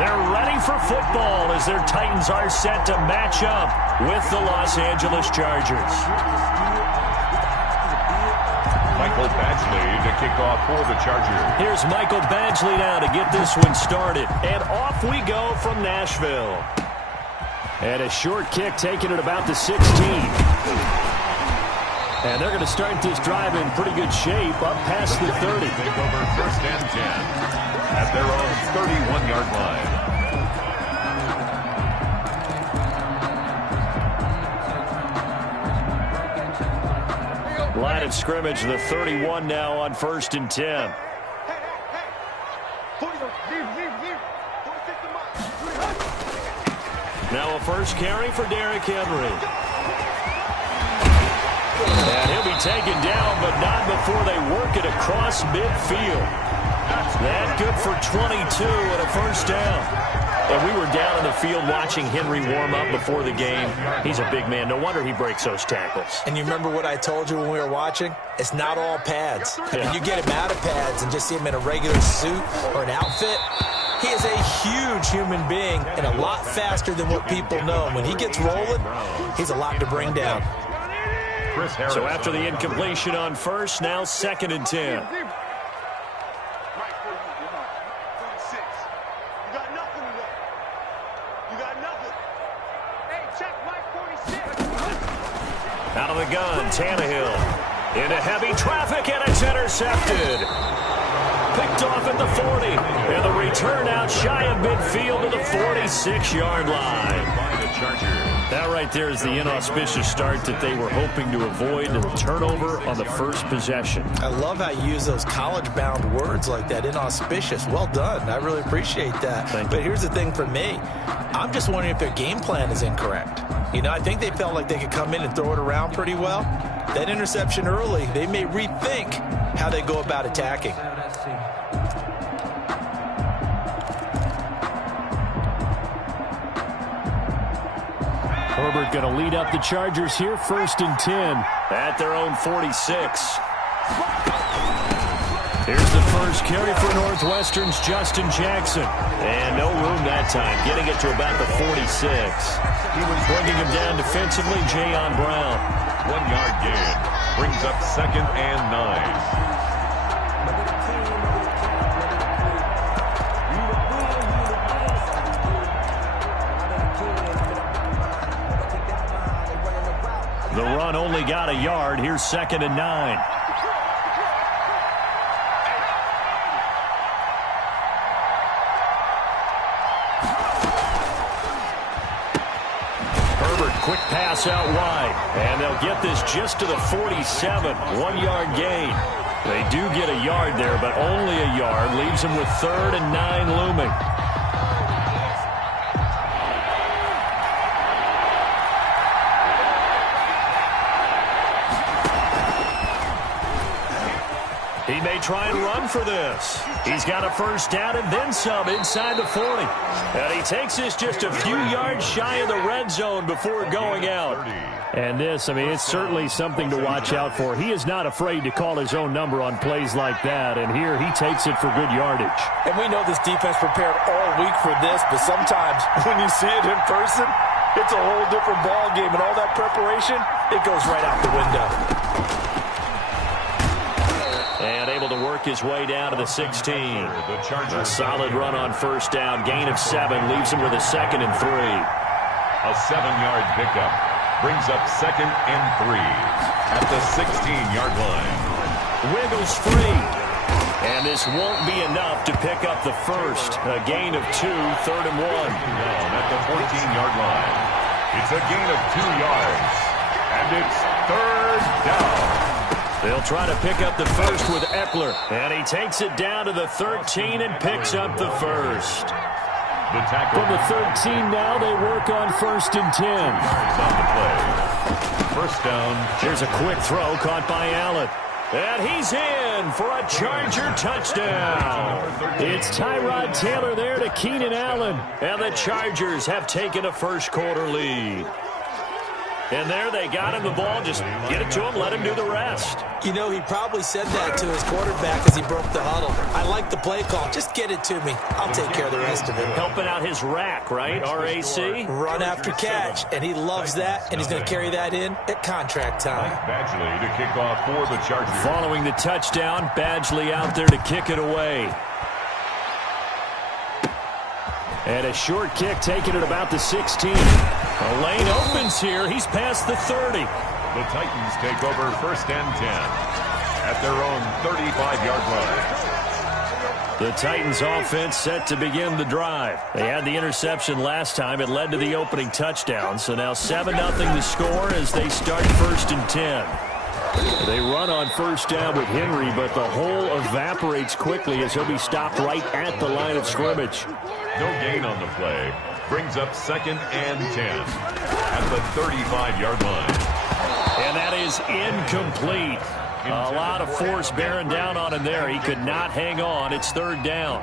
They're ready for football as their Titans are set to match up with the Los Angeles Chargers. Michael Badgley to kick off for the Chargers. Here's Michael Badgley now to get this one started. And off we go from Nashville. And a short kick taken at about the 16. And they're going to start this drive in pretty good shape up past the 30. Take over 1st and 10 at their own 31-yard line. Line of scrimmage, the 31 now on 1st and 10. Now a first carry for Derrick Henry. And he'll be taken down, but not before they work it across midfield. That good for 22 and a first down. And we were down in the field watching Henry warm up before the game. He's a big man. No wonder he breaks those tackles. And you remember what I told you when we were watching? It's not all pads. I mean, you get him out of pads and just see him in a regular suit or an outfit. He is a huge human being and a lot faster than what people know. When he gets rolling, he's a lot to bring down. So after the incompletion on first, now 2nd and 10. Out of the gun, Tannehill. Into heavy traffic, and it's intercepted. Picked off at the 40. And the return out shy of midfield to the 46-yard line. That right there is the inauspicious start that they were hoping to avoid, and the turnover on the first possession. I love how you use those college-bound words like that, inauspicious. Well done. I really appreciate that. But here's the thing for me. I'm just wondering if their game plan is incorrect. You know, I think they felt like they could come in and throw it around pretty well. That interception early, they may rethink how they go about attacking. Herbert going to lead up the Chargers here, 1st and 10 at their own 46. Here's the first carry for Northwestern's Justin Jackson. And no room that time, getting it to about the 46. Bringing him down defensively, Jayon Brown. 1-yard gain brings up 2nd and 9. The run only got a yard. Here's 2nd and 9. Herbert, quick pass out wide. And they'll get this just to the 47. 1-yard gain. They do get a yard there, but only a yard. Leaves them with 3rd and 9 looming. He may try and run for this. He's got a first down and then some inside the 40. And he takes this just a few yards shy of the red zone before going out. And this, I mean, it's certainly something to watch out for. He is not afraid to call his own number on plays like that. And here he takes it for good yardage. And we know this defense prepared all week for this, but sometimes when you see it in person, it's a whole different ball game. And all that preparation, it goes right out the window. And able to work his way down to the 16. A solid run on first down. Gain of 7 leaves him with a 2nd and 3. A 7-yard pickup brings up 2nd and 3 at the 16-yard line. Wiggles free. And this won't be enough to pick up the first. A gain of 2, 3rd and 1. Down at the 14-yard line. It's a gain of 2 yards. And it's 3rd down. They'll try to pick up the first with Eckler. And he takes it down to the 13 and picks up the first. From the 13 now, they work on 1st and 10. On the play. First down. Here's a quick throw caught by Allen. And he's in for a Charger touchdown. It's Tyrod Taylor there to Keenan Allen. And the Chargers have taken a first quarter lead. And there they got him the ball. Just get it to him, let him do the rest. You know, he probably said that to his quarterback as he broke the huddle. I like the play call. Just get it to me. I'll take care of the rest of it. Helping out his rack, right? RAC? Run after catch, and he loves that, and he's going to carry that in at contract time. Badgley to kick off for the Chargers. Following the touchdown, Badgley out there to kick it away. And a short kick taken at about the 16. A lane opens here. He's past the 30. The Titans take over 1st and 10 at their own 35-yard line. The Titans offense set to begin the drive. They had the interception last time. It led to the opening touchdown. So now 7-0 the score as they start 1st and 10. They run on 1st down with Henry, but the hole evaporates quickly as he'll be stopped right at the line of scrimmage. No gain on the play. Brings up 2nd and 10 at the 35-yard line. And that is incomplete. A lot of force bearing down on him there. He could not hang on. It's 3rd down.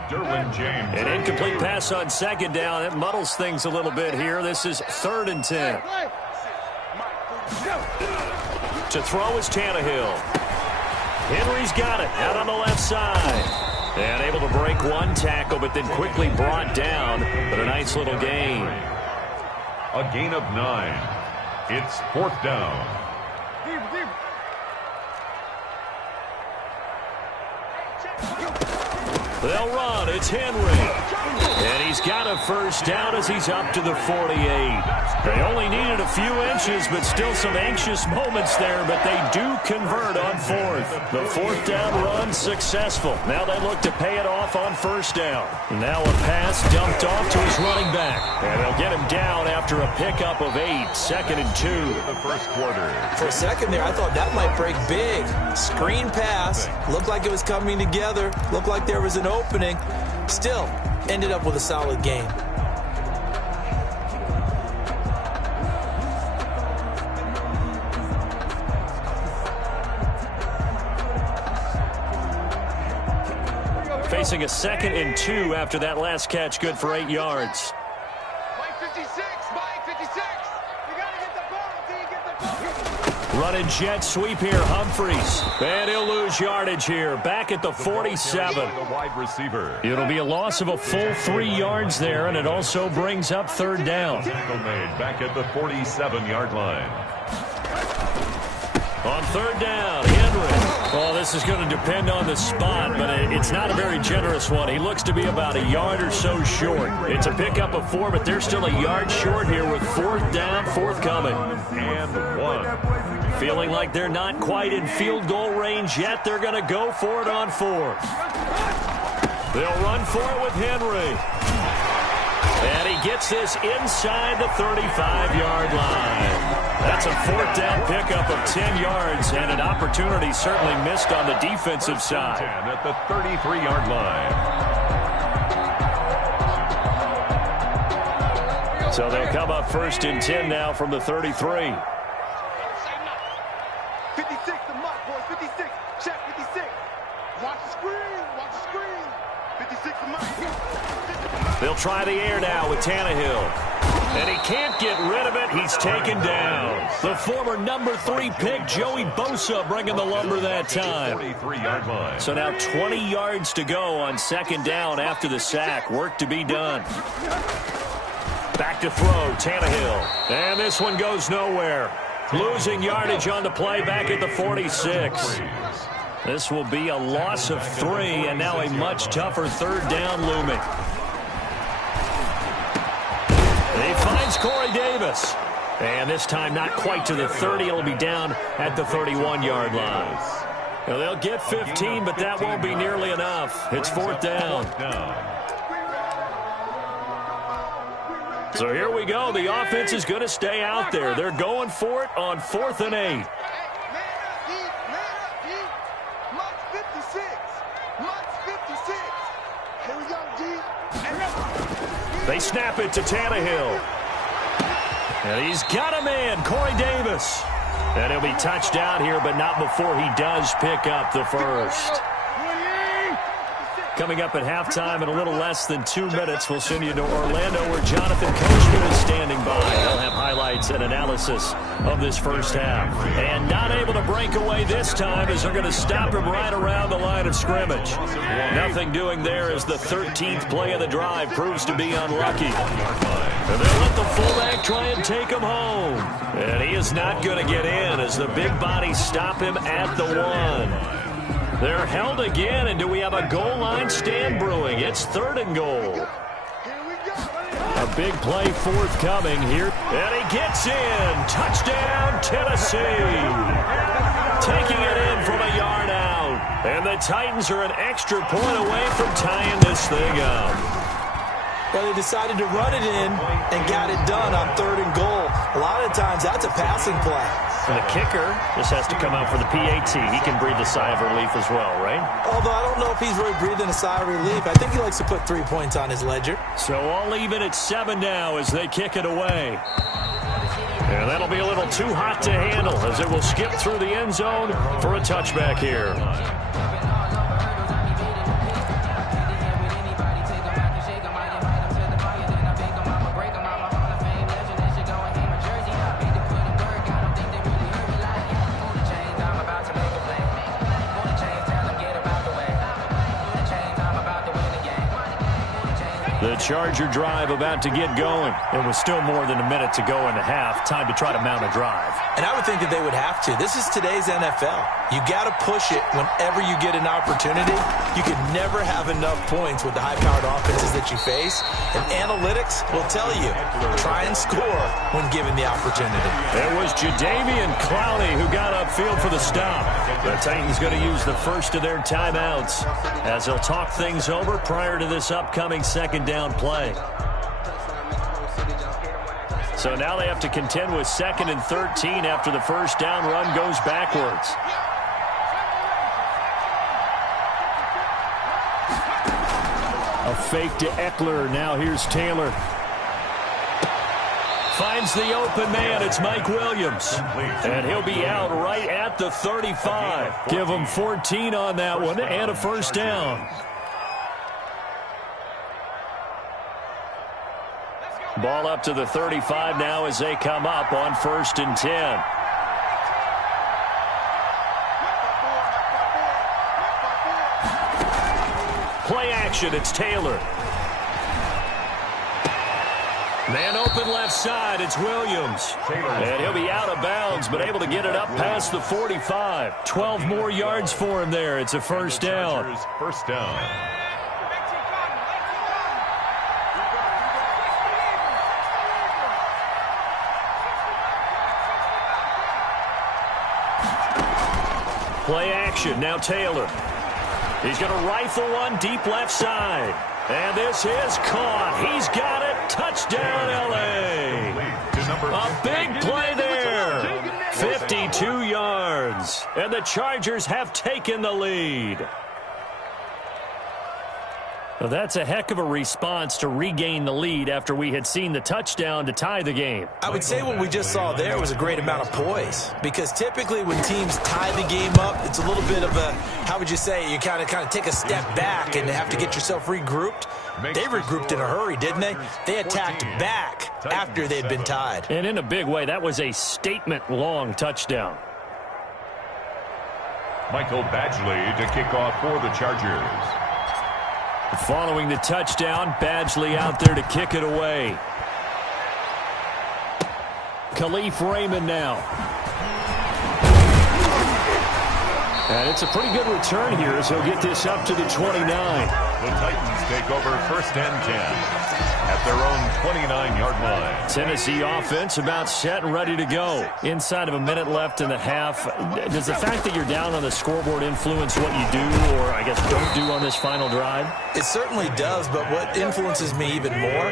An incomplete pass on 2nd down. It muddles things a little bit here. This is 3rd and 10. To throw is Tannehill. Henry's got it out on the left side. And able to break one tackle, but then quickly brought down. But a nice little gain. A gain of 9. It's 4th down. They'll run. It's Henry. And he's got a 1st down as he's up to the 48. They only needed a few inches, but still some anxious moments there, but they do convert on 4th. The 4th down run successful. Now they look to pay it off on 1st down. Now a pass dumped off to his running back. And they'll get him down after a pickup of 8. 2nd and 2. The 1st quarter. For a second there, I thought that might break big. Screen pass. Looked like it was coming together. Looked like there was an opening. Still, ended up with a solid game. Facing a 2nd and 2 after that last catch, good for 8 yards. Mike 56, Mike 56. You got to get the ball until you get the ball. Running jet sweep here, Humphreys. And he'll lose yardage here, back at the 47. The wide receiver. It'll be a loss of a full 3 yards there, and it also brings up 3rd down. Tackle made back at the 47-yard line. On 3rd down, Henry. Well, this is going to depend on the spot, but it's not a very generous one. He looks to be about a yard or so short. It's a pickup of 4, but they're still a yard short here with 4th down, forthcoming. And 1. Feeling like they're not quite in field goal range yet. They're going to go for it on 4th. They'll run for it with Henry. And he gets this inside the 35-yard line. That's a 4th down pickup of 10 yards, and an opportunity certainly missed on the defensive side. At the 33-yard line. So they'll come up 1st and 10 now from the 33. 56 to Mike, boys. 56. Check 56. Watch the screen. Watch the screen. 56 to Mike. They'll try the air now with Tannehill. And he can't get rid of it. He's taken down. The former number 3 pick, Joey Bosa, bringing the lumber that time. 43-yard line. So now 20 yards to go on 2nd down after the sack. Work to be done. Back to throw, Tannehill. And this one goes nowhere. Losing yardage on the play back at the 46. This will be a loss of 3, and now a much tougher 3rd down looming. He finds Corey Davis. And this time not quite to the 30. It'll be down at the 31-yard line. Now they'll get 15, but that won't be nearly enough. It's 4th down. So here we go. The offense is going to stay out there. They're going for it on 4th and 8. They snap it to Tannehill. And he's got a man, Corey Davis. And he'll be touched down here, but not before he does pick up the 1st. Coming up at halftime in a little less than 2 minutes, we'll send you to Orlando where Jonathan Coachman is standing by. He'll have highlights and analysis of this first half. And not able to break away this time as they're going to stop him right around the line of scrimmage. Nothing doing there as the 13th play of the drive proves to be unlucky. And they'll let the fullback try and take him home. And he is not going to get in as the big bodies stop him at the 1. They're held again, and do we have a goal line stand brewing? It's 3rd and goal. A big play forthcoming here. And he gets in. Touchdown, Tennessee. Taking it in from a yard out. And the Titans are an extra point away from tying this thing up. Well, they decided to run it in and got it done on 3rd and goal. A lot of times, that's a passing play. And the kicker just has to come out for the PAT. He can breathe a sigh of relief as well, right? Although I don't know if he's really breathing a sigh of relief. I think he likes to put 3 points on his ledger. So all even at 7 now as they kick it away. And that'll be a little too hot to handle as it will skip through the end zone for a touchback here. The Charger drive about to get going. It was still more than a minute to go in the half. Time to try to mount a drive. And I would think that they would have to. This is today's NFL. You got to push it whenever you get an opportunity. You can never have enough points with the high-powered offenses that you face. And analytics will tell you, try and score when given the opportunity. There was Jadeveon Clowney who got upfield for the stop. The Titans going to use the first of their timeouts as they'll talk things over prior to this upcoming second down play. So now they have to contend with 2nd and 13 after the first down run goes backwards. A fake to Eckler. Now here's Taylor. Finds the open man. It's Mike Williams. And he'll be out right at the 35. Give him 14 on that one and a first down. Ball up to the 35 now as they come up on 1st and 10. Play action, it's Taylor. Man open left side, it's Williams. And he'll be out of bounds, but able to get it up past the 45. 12 more yards for him there. It's a first down. First down. Play action, now Taylor. He's going to rifle one deep left side. And this is caught. He's got it. Touchdown, L.A. A big play there. 52 yards. And the Chargers have taken the lead. Well, that's a heck of a response to regain the lead after we had seen the touchdown to tie the game. I would say what we just saw there was a great amount of poise, because typically when teams tie the game up, it's a little bit of a, how would you say, you kind of take a step back and have to get yourself regrouped. They regrouped in a hurry, didn't they? They attacked back after they'd been tied. And in a big way, that was a statement-long touchdown. Michael Badgley to kick off for the Chargers. Following the touchdown, Badgley out there to kick it away. Khalif Raymond now. And it's a pretty good return here as he'll get this up to the 29. The Titans take over 1st and 10 at their own 29-yard line. Tennessee offense about set and ready to go. Inside of a minute left in the half. Does the fact that you're down on the scoreboard influence what you do, or I guess don't do on this final drive? It certainly does, but what influences me even more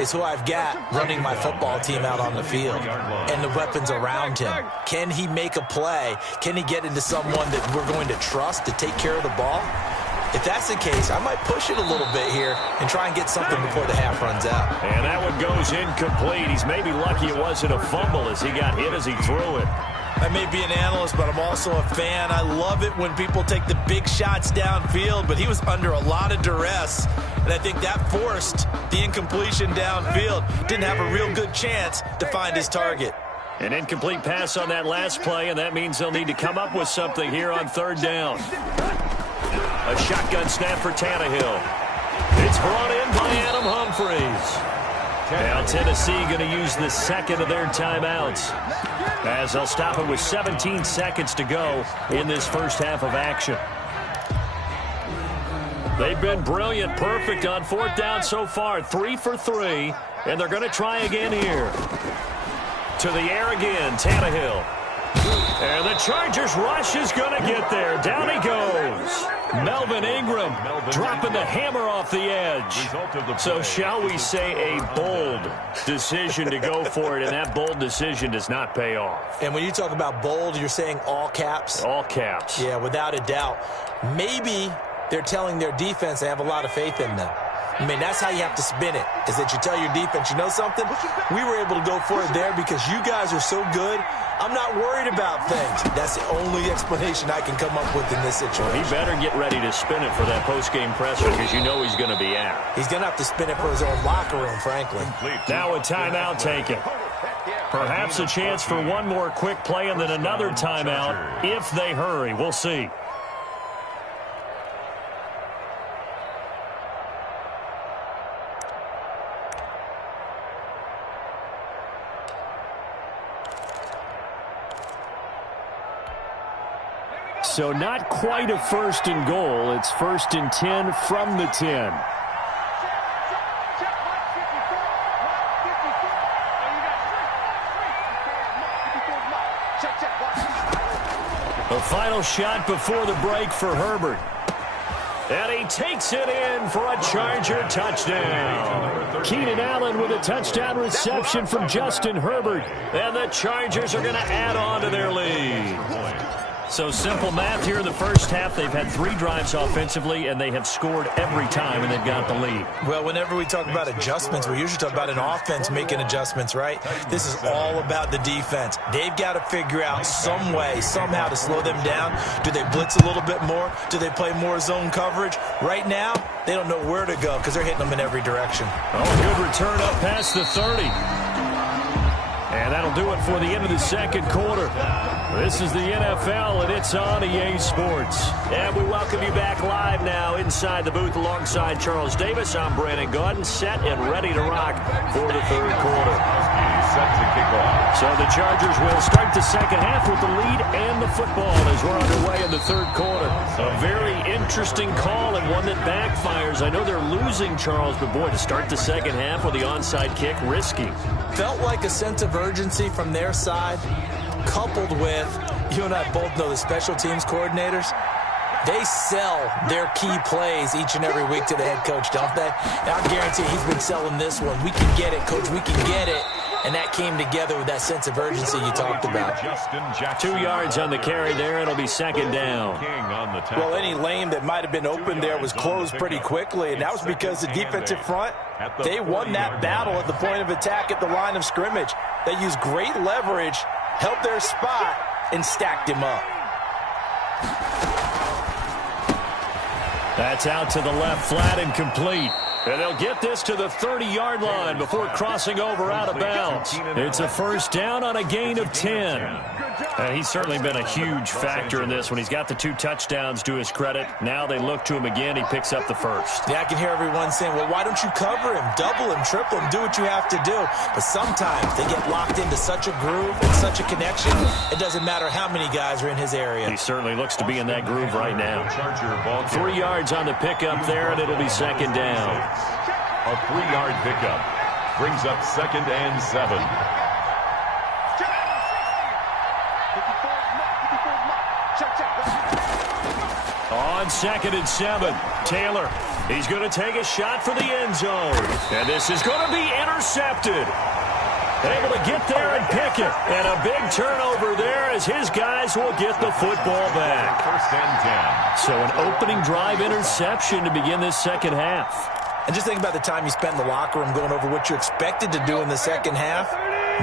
is who I've got running my football team out on the field and the weapons around him. Can he make a play? Can he get into someone that we're going to trust to take care of the ball? If that's the case, I might push it a little bit here and try and get something before the half runs out. And that one goes incomplete. He's maybe lucky it wasn't a fumble as he got hit as he threw it. I may be an analyst, but I'm also a fan. I love it when people take the big shots downfield, but he was under a lot of duress, and I think that forced the incompletion downfield. Didn't have a real good chance to find his target. An incomplete pass on that last play, and that means they'll need to come up with something here on third down. A shotgun snap for Tannehill. It's brought in by Adam Humphries. Now Tennessee going to use the second of their timeouts, as they'll stop it with 17 seconds to go in this first half of action. They've been brilliant, perfect on fourth down so far, 3 for 3, and they're going to try again here. To the air again, Tannehill. And the Chargers rush is going to get there. Down he goes. Melvin Ingram dropping the hammer off the edge. So shall we say a bold decision to go for it, and that bold decision does not pay off. And when you talk about bold, you're saying all caps? All caps. Yeah, without a doubt. Maybe they're telling their defense they have a lot of faith in them. I mean, that's how you have to spin it, is that you tell your defense, you know something? We were able to go for it there because you guys are so good. I'm not worried about things. That's the only explanation I can come up with in this situation. He better get ready to spin it for that post-game presser because you know he's going to be out. He's going to have to spin it for his own locker room, frankly. Now a timeout taken. Perhaps a chance for one more quick play and then another timeout if they hurry. We'll see. So not quite a first and goal. It's first and 10 from the 10. A final shot before the break for Herbert. And he takes it in for a Charger touchdown. Keenan Allen with a touchdown reception from Justin Herbert. And the Chargers are going to add on to their lead. So simple math here in the first half. They've had 3 drives offensively, and they have scored every time, and they've got the lead. Well, whenever we talk about adjustments, we usually talk about an offense making adjustments, right? This is all about the defense. They've got to figure out some way, somehow to slow them down. Do they blitz a little bit more? Do they play more zone coverage? Right now, they don't know where to go because they're hitting them in every direction. Oh, good return up past the 30. And that'll do it for the end of the second quarter. This is the NFL, and it's on EA Sports. And we welcome you back live now inside the booth alongside Charles Davis. I'm Brandon Gaudin, set and ready to rock for the third quarter. Set to kick off. So the Chargers will start the second half with the lead and the football as we're underway in the third quarter. A very interesting call and one that backfires. I know they're losing, Charles, but boy, to start the second half with the onside kick, risky. Felt like a sense of urgency from their side, coupled with, you and I both know the special teams coordinators, they sell their key plays each and every week to the head coach, don't they? And I guarantee he's been selling this one. We can get it, coach, we can get it. And that came together with that sense of urgency you talked about. 2 yards on the carry there. It'll be second down. Well, any lane that might have been open there was closed pretty quickly, and that was because the defensive front, they won that battle at the point of attack at the line of scrimmage. They used great leverage, held their spot, and stacked him up. That's out to the left, flat and complete. And they'll get this to the 30-yard line before crossing over out of bounds. It's a first down on a gain of 10. And he's certainly been a huge factor in this when he's got the 2 touchdowns to his credit. Now they look to him again. He picks up the first. Yeah, I can hear everyone saying, well, why don't you cover him? Double him, triple him, do what you have to do. But sometimes they get locked into such a groove and such a connection, it doesn't matter how many guys are in his area. He certainly looks to be in that groove right now. 3 yards on the pickup there, and it'll be second down. A 3-yard pickup brings up second and 7. On second and 7, Taylor. He's going to take a shot for the end zone. And this is going to be intercepted. Able to get there and pick it. And a big turnover there as his guys will get the football back. First and 10. So an opening drive interception to begin this second half. And just think about the time you spent in the locker room going over what you expected to do in the second half.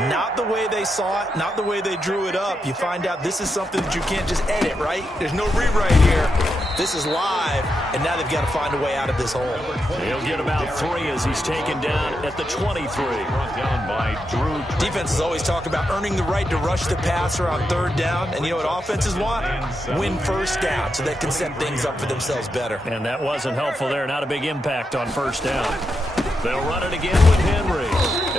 Not the way they saw it, not the way they drew it up. You find out this is something that you can't just edit, right? There's no rewrite here. This is live, and now they've got to find a way out of this hole. He'll get about 3 as he's taken down at the 23. Down by Drew. Defenses always talk about earning the right to rush the passer on 3rd down, and you know what offenses want? Win 1st down so they can set things up for themselves better. And that wasn't helpful there. Not a big impact on 1st down. They'll run it again with Henry.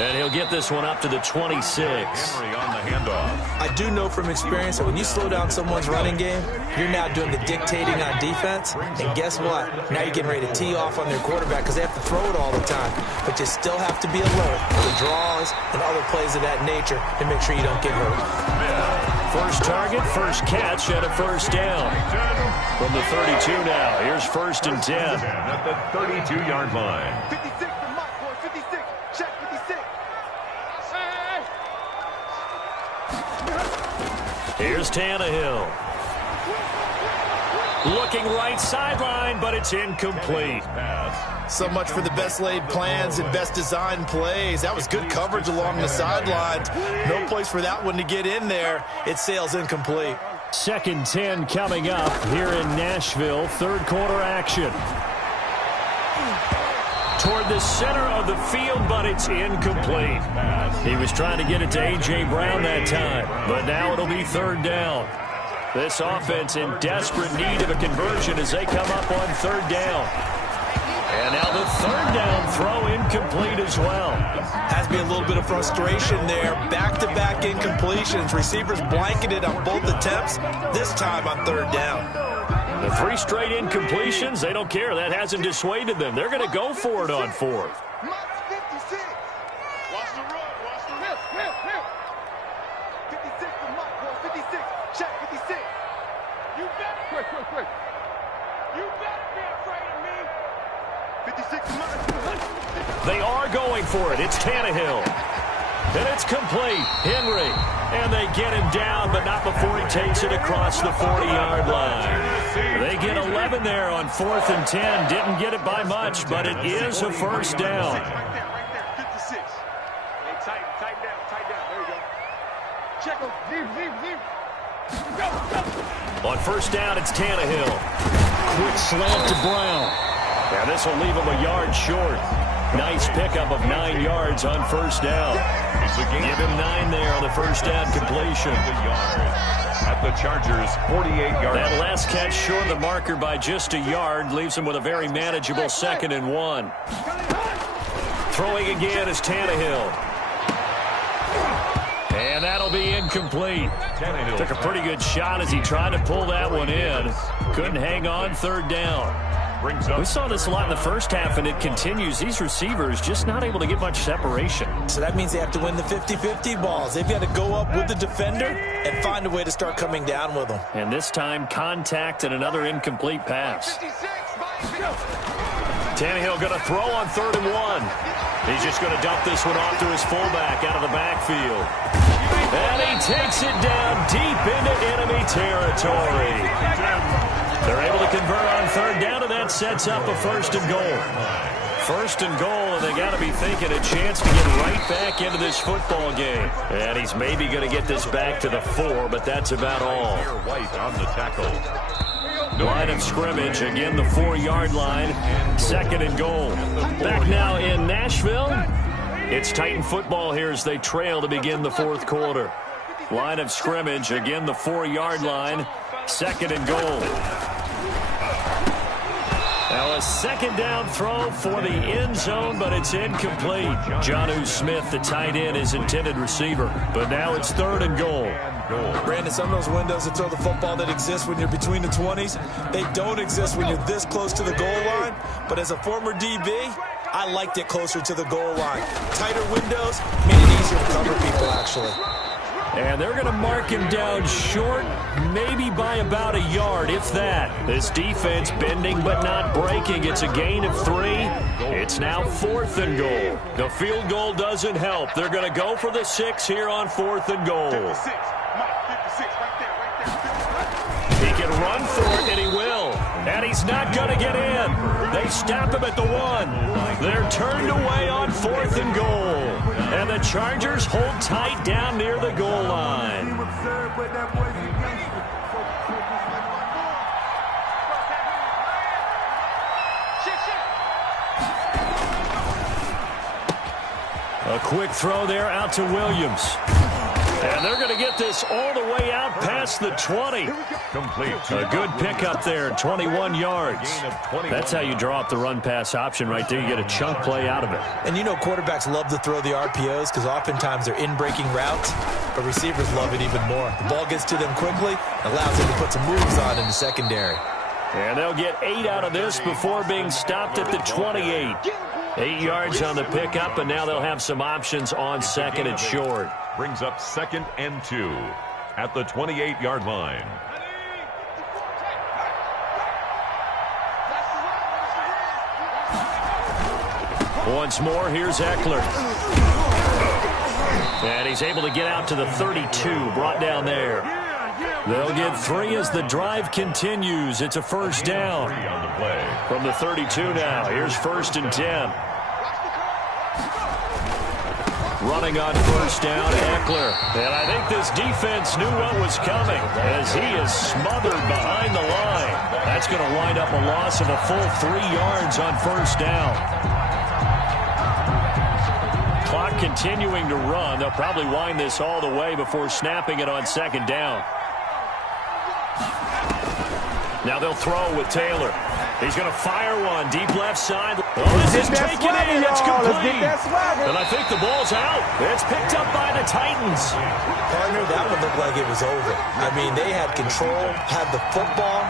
And he'll get this one up to the 26. Henry on the handoff. I do know from experience that when you slow down someone's running game, you're now doing the dictating on defense. And guess what? Now you're getting ready to tee off on their quarterback because they have to throw it all the time. But you still have to be alert for the draws and other plays of that nature to make sure you don't get hurt. First target, first catch, and a 1st down. From the 32 now, here's 1st and 10. At the 32-yard line. 56 to Mike, boy. 56. Check 56. Here's Tannehill. Looking right sideline, but it's incomplete. So much for the best laid plans and best designed plays. That was good coverage along the sidelines. No place for that one to get in there. It sails incomplete. 2nd and 10 coming up here in Nashville. 3rd quarter action. Toward the center of the field, but it's incomplete. He was trying to get it to A.J. Brown that time, but now it'll be 3rd down. This offense in desperate need of a conversion as they come up on 3rd down. And now the 3rd down throw incomplete as well. Has to be a little bit of frustration there. Back-to-back incompletions. Receivers blanketed on both attempts, this time on 3rd down. The 3 straight incompletions, they don't care. That hasn't dissuaded them. They're going to go for it on 4th. Mike's 56. Watch the run. Watch the run. 56 to Mike, boy. 56. Check 56. You better. Quick. You better be afraid of me. 56 to Mike. They are going for it. It's Tannehill. And it's complete. Henry. And they get him down, but not before he takes it across the 40-yard line. They get 11 there on 4th and 10. Didn't get it by much, but it is a 1st down. Right there. 56. Hey, tighten down. There you go. Check him. Go. On 1st down, it's Tannehill. Quick slant to Brown. Now this will leave him a yard short. Nice pickup of 9 yards on 1st down. Give him 9 there on the 1st down completion. At the Chargers' 48-yard line. That last catch short of the marker by just a yard leaves him with a very manageable 2nd and 1. Throwing again is Tannehill. And that'll be incomplete. Took a pretty good shot as he tried to pull that one in. Couldn't hang on 3rd down. We saw this a lot in the first half, and it continues. These receivers just not able to get much separation. So that means they have to win the 50-50 balls. They've got to go up with the defender and find a way to start coming down with them. And this time, contact and another incomplete pass. Tannehill going to throw on 3rd and 1. He's just going to dump this one off to his fullback out of the backfield. And he takes it down deep into enemy territory. They're able to convert on 3rd down, and that sets up a 1st and goal. 1st and goal, and they got to be thinking a chance to get right back into this football game. And he's maybe going to get this back to the 4, but that's about all. White on the tackle. Line of scrimmage, again the 4-yard line. 2nd and goal. Back now in Nashville. It's Titan football here as they trail to begin the 4th quarter. Line of scrimmage, again the 4-yard line. 2nd and goal. Now a 2nd down throw for the end zone, but it's incomplete. Jonnu Smith, the tight end, is intended receiver. But now it's 3rd and goal. Brandon, some of those windows to throw the football that exist when you're between the 20s, they don't exist when you're this close to the goal line. But as a former DB, I liked it closer to the goal line. Tighter windows made it easier to cover people, actually. And they're going to mark him down short, maybe by about a yard, if that. This defense bending but not breaking. It's a gain of 3. It's now 4th and goal. The field goal doesn't help. They're going to go for the 6 here on 4th and goal. 56. Mike, 56. Right there. He can run for it, and he will. And he's not going to get in. They stop him at the 1. They're turned away on 4th and goal. And the Chargers hold tight down near the goal line. A quick throw there out to Williams. And they're going to get this all the way out past the 20. Complete. A good pickup there, 21 yards. That's how you draw up the run-pass option right there. You get a chunk play out of it. And you know quarterbacks love to throw the RPOs because oftentimes they're in-breaking routes, but receivers love it even more. The ball gets to them quickly, allows them to put some moves on in the secondary. And they'll get 8 out of this before being stopped at the 28. 8 yards on the pickup, and now they'll have some options on second and short. Brings up 2nd and 2 at the 28-yard line. Once more, here's Eckler. And he's able to get out to the 32, brought down there. They'll get 3 as the drive continues. It's a first down. From the 32 now, here's 1st and 10. Running on first down, Eckler. And I think this defense knew what was coming as he is smothered behind the line. That's going to wind up a loss of a full 3 yards on first down. Clock continuing to run. They'll probably wind this all the way before snapping it on second down. Now they'll throw with Taylor. He's going to fire one deep left side. Oh, this is taken in. It's complete. And I think the ball's out. It's picked up by the Titans. Partner, that one looked like it was over. I mean, they had control, had the football,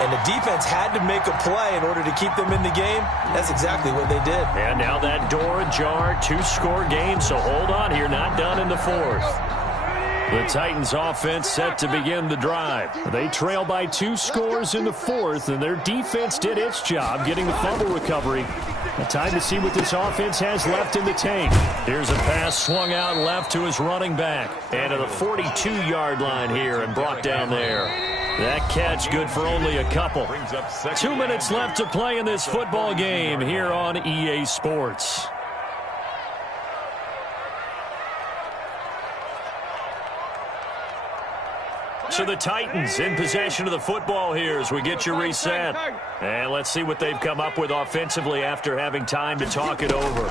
and the defense had to make a play in order to keep them in the game. That's exactly what they did. And now that door ajar, 2-score game, so hold on here. Not done in the 4th. The Titans offense set to begin the drive. They trail by 2 scores in the 4th, and their defense did its job getting the fumble recovery. Time to see what this offense has left in the tank. Here's a pass swung out left to his running back. And to the 42-yard line here and brought down there. That catch good for only a couple. 2 minutes left to play in this football game here on EA Sports. So the Titans in possession of the football here as we get you reset. And let's see what they've come up with offensively after having time to talk it over.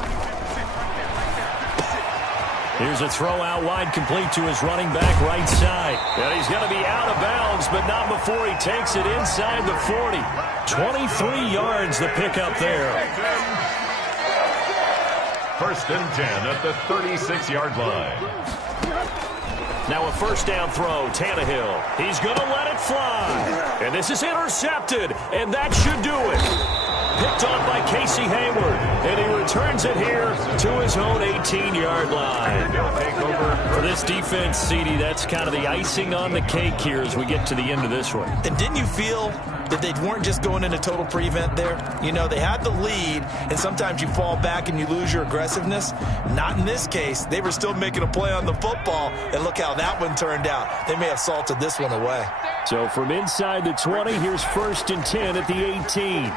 Here's a throw out wide, complete to his running back right side. And he's going to be out of bounds, but not before he takes it inside the 40. 23 yards the pickup there. 1st and 10 at the 36-yard line. Now a first down throw, Tannehill. He's going to let it fly. And this is intercepted, and that should do it. Picked off by Casey Hayward, and he returns it here to his own 18-yard line. For this defense, CD, that's kind of the icing on the cake here as we get to the end of this one. And didn't you feel that they weren't just going into total prevent there? You know, they had the lead, and sometimes you fall back and you lose your aggressiveness. Not in this case. They were still making a play on the football, and look how that one turned out. They may have salted this one away. So from inside the 20, here's 1st and 10 at the 18.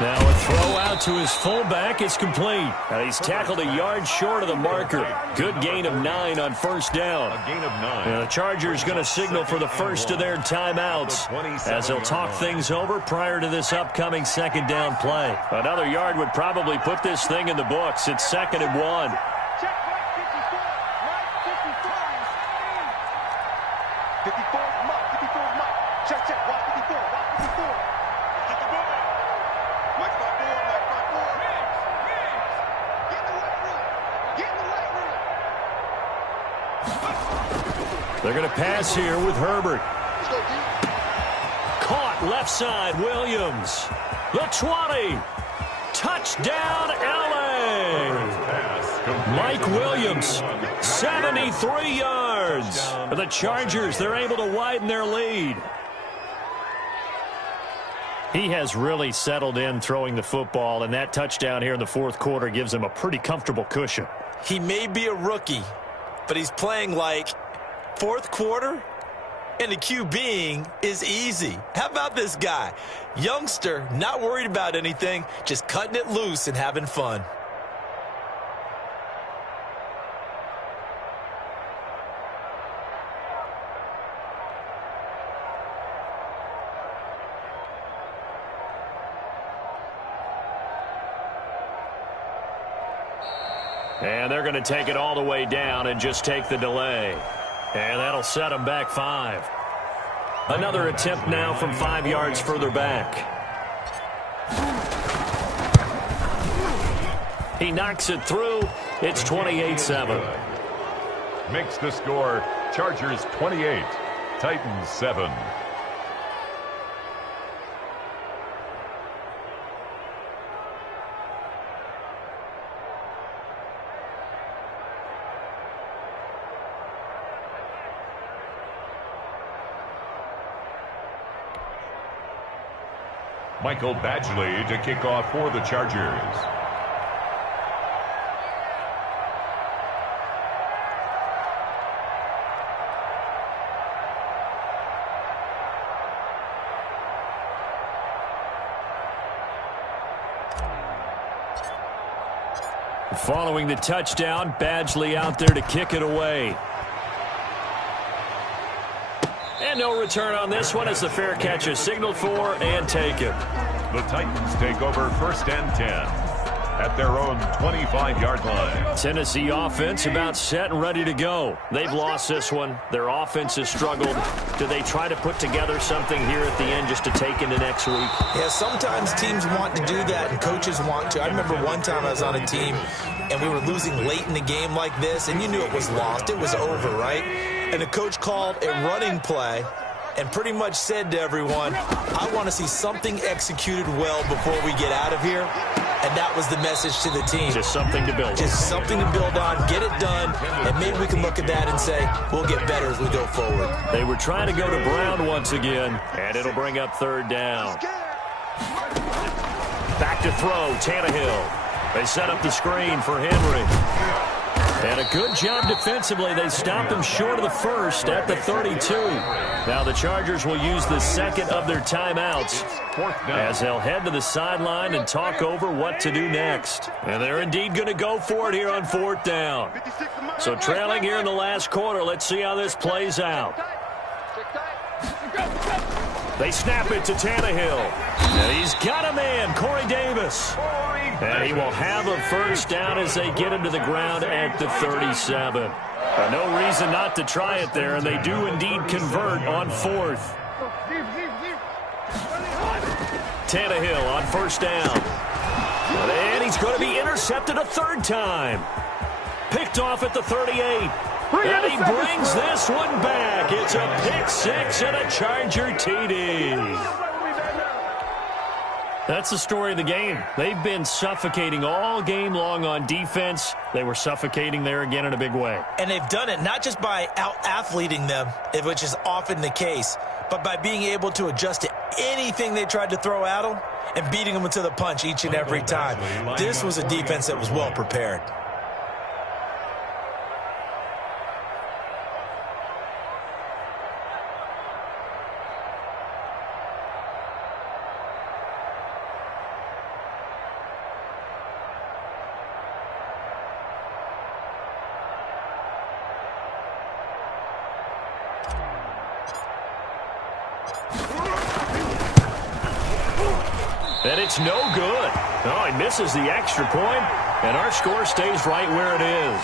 Now a throw out to his fullback is complete. And he's tackled a yard short of the marker. Good gain of 9 on first down. A gain of 9. And the Chargers going to signal for the first of their timeouts as they'll talk things over prior to this upcoming second down play. Another yard would probably put this thing in the books. It's 2nd and 1. They're going to pass here with Herbert. Caught left side, Williams. The 20. Touchdown, L.A. Mike Williams, 73 yards. For the Chargers, they're able to widen their lead. He has really settled in throwing the football, and that touchdown here in the 4th quarter gives him a pretty comfortable cushion. He may be a rookie, but he's playing like 4th quarter. And the QBing is easy. How about this guy? Youngster, not worried about anything, just cutting it loose and having fun. And they're going to take it all the way down and just take the delay. And that'll set them back 5. Another attempt now from 5 yards further back. He knocks it through. It's 28-7. Makes the score Chargers 28, Titans 7. Michael Badgley to kick off for the Chargers. Following the touchdown, Badgley out there to kick it away. And no return on this one as the fair catch is signaled for and taken. The Titans take over 1st and 10 at their own 25-yard line. Tennessee offense about set and ready to go. They've lost this one. Their offense has struggled. Do they try to put together something here at the end just to take into next week? Yeah, sometimes teams want to do that and coaches want to. I remember one time I was on a team and we were losing late in the game like this, and you knew it was lost. It was over, right? And the coach called a running play and pretty much said to everyone, I want to see something executed well before we get out of here. And that was the message to the team. Just something to build on. Just something to build on, get it done, and maybe we can look at that and say, we'll get better as we go forward. They were trying to go to Brown once again, and it'll bring up 3rd down. Back to throw, Tannehill. They set up the screen for Henry. And a good job defensively. They stopped him short of the first at the 32. Now the Chargers will use the second of their timeouts as they'll head to the sideline and talk over what to do next. And they're indeed going to go for it here on 4th down. So trailing here in the last quarter, let's see how this plays out. They snap it to Tannehill. And he's got a man, Corey Davis. And he will have a 1st down as they get him to the ground at the 37. No reason not to try it there, and they do indeed convert on 4th. Tannehill on 1st down. And he's going to be intercepted a 3rd time. Picked off at the 38. And he brings this one back. It's a pick 6 and a Charger TD. That's the story of the game. They've been suffocating all game long on defense. They were suffocating there again in a big way. And they've done it not just by out-athleting them, which is often the case, but by being able to adjust to anything they tried to throw at them and beating them to the punch each and every time. This was a defense that was well prepared. And it's no good. Oh, he misses the extra point, and our score stays right where it is.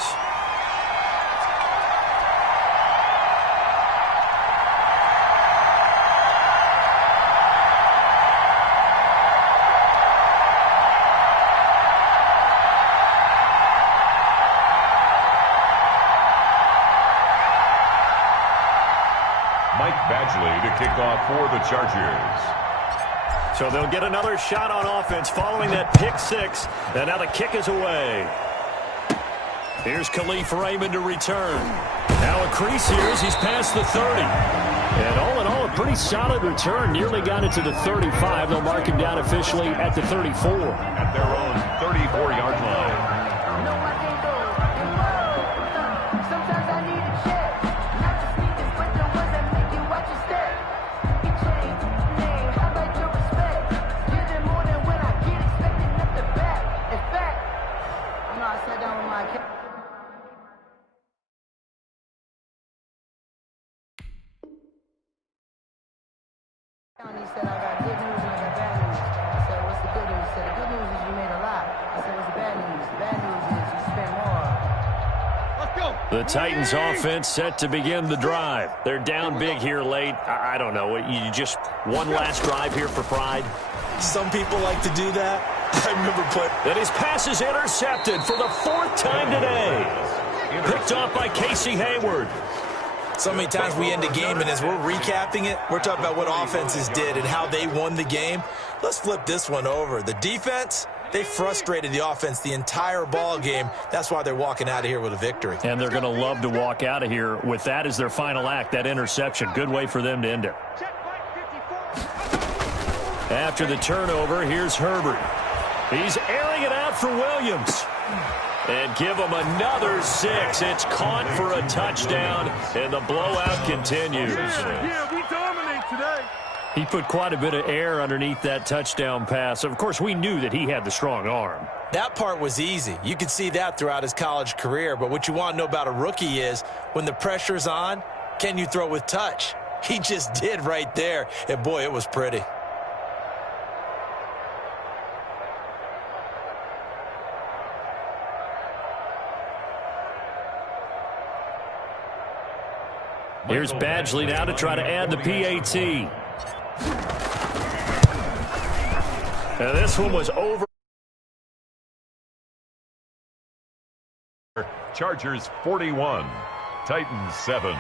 Mike Badgley to kick off for the Chargers. So they'll get another shot on offense following that pick 6. And now the kick is away. Here's Khalif Raymond to return. Now a crease here as he's past the 30. And all in all, a pretty solid return. Nearly got it to the 35. They'll mark him down officially at the 34. At their own 34-yard line. said, I got good news and I got bad news. I said, what's the good news? He said, the good news is you made a lot. I said, what's the bad news? The bad news is you spent more. Let's go. The Titans offense set to begin the drive. They're down big here late. I don't know. You just one last drive here for pride? Some people like to do that. I remember And his pass is intercepted for the fourth time today. Picked off by Casey Hayward. so many times we end a game, and as we're recapping it, we're talking about what offenses did and how they won the game. Let's flip this one over. The defense, they frustrated the offense the entire ball game. That's why they're walking out of here with a victory. And they're going to love to walk out of here with that as their final act, that interception. Good way for them to end it. After the turnover, here's Herbert. He's airing it out for Williams. And give him another 6. It's caught for a touchdown, and the blowout continues. Yeah, we dominate today. He put quite a bit of air underneath that touchdown pass. Of course, we knew that he had the strong arm. That part was easy. You could see that throughout his college career. But what you want to know about a rookie is when the pressure's on, can you throw with touch? He just did right there. And, boy, it was pretty. Here's Badgley now to try to add the PAT. And this one was over. Chargers 41, Titans 7.